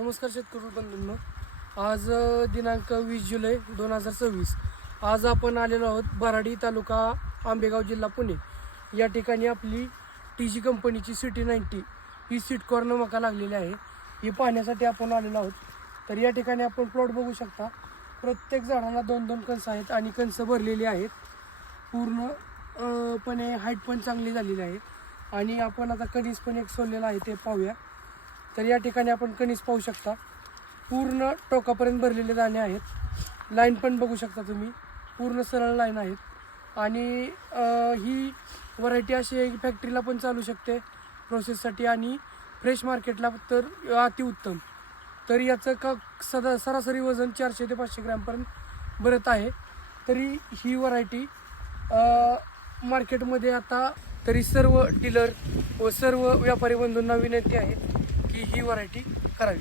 नमस्कार शेतकरी बंधूंनो, आज दिनांक 20 जुलै 2026. आज आपण आलेलो आहोत बराडी तालुका आंबेगाव जिल्हा पुणे. या ठिकाणी आपली TG कंपनीची CT90 ही सीड कॉर्न मका लागलेली आहे. ही पाहण्यासाठी आपण आलेलो आहोत. तर या ठिकाणी आपण प्लॉट बघू शकता. प्रत्येक झाडाला 2-2 कणस आहेत आणि कणस भरलेली आहेत. पूर्णपणे हाईट पण चांगली झालेली आहे. आणि आपण आता कणीस पण एक सोडलेला आहे ते पाहूया. तर या ठिकाणी आपण कणीस पाहू शकता. पूर्ण टोकापर्यंत भरलेले दाणे आहेत. लाईन पण बघू शकता तुम्ही, पूर्ण सरळ लाईन आहेत. आणि ही व्हरायटी अशी आहे की फॅक्टरीला पण चालू शकते प्रोसेससाठी आणि फ्रेश मार्केटला तर अतिउत्तम. तर याचं सरासरी वजन 400 ते 500 ग्रॅमपर्यंत भरत आहे. तरी ही व्हरायटी मार्केटमध्ये आता तरी सर्व डीलर व सर्व व्यापारी बंधूंना विनंती आहे की ही व्हरायटी करावी.